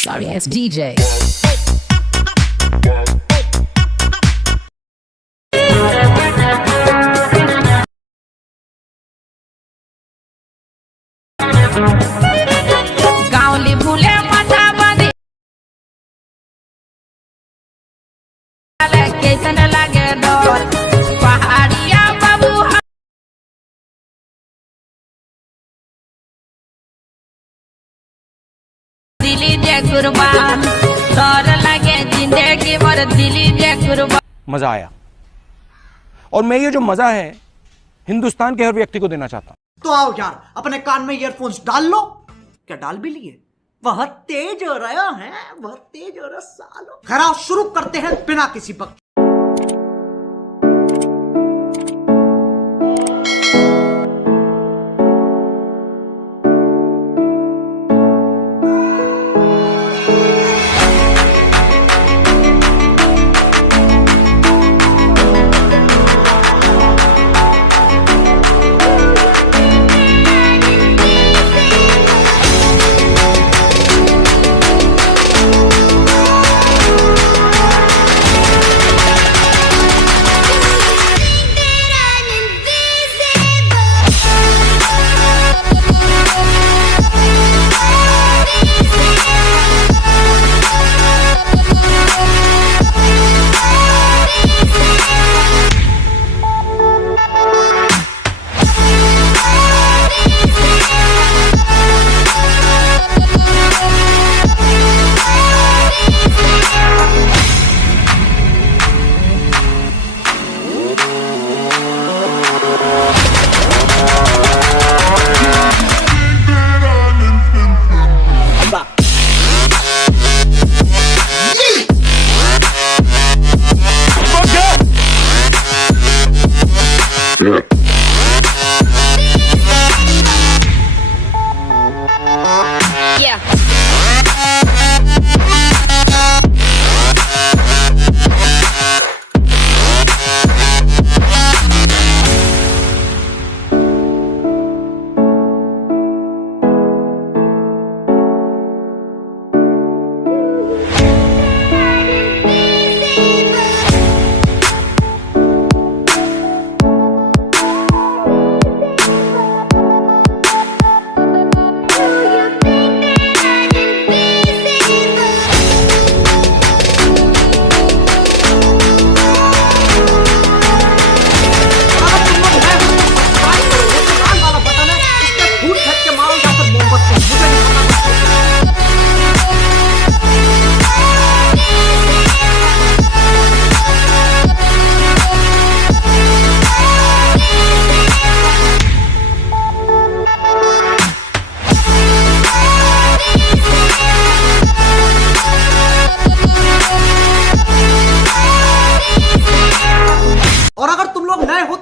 Sorry ass DJ. Gawali फुले मठामध्ये कैसन लागे डोर पहाड़िया बाबू दिली जे कुर्बान डर लागे जिंदगी भर दिली जे कुर्बान। मजा आया और मैं ये जो मजा है हिंदुस्तान के हर व्यक्ति को देना चाहता हूं। तो आओ यार अपने कान में ईयरफोन्स डाल लो। क्या डाल भी लिए? बहुत तेज हो रहा है, बहुत तेज हो रहा सालो। खैर शुरू करते हैं बिना किसी वक्त।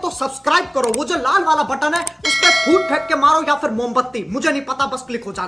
तो सब्सक्राइब करो, वो जो लाल वाला बटन है उस पर फूट फेंक के मारो या फिर मोमबत्ती, मुझे नहीं पता, बस क्लिक हो जाए।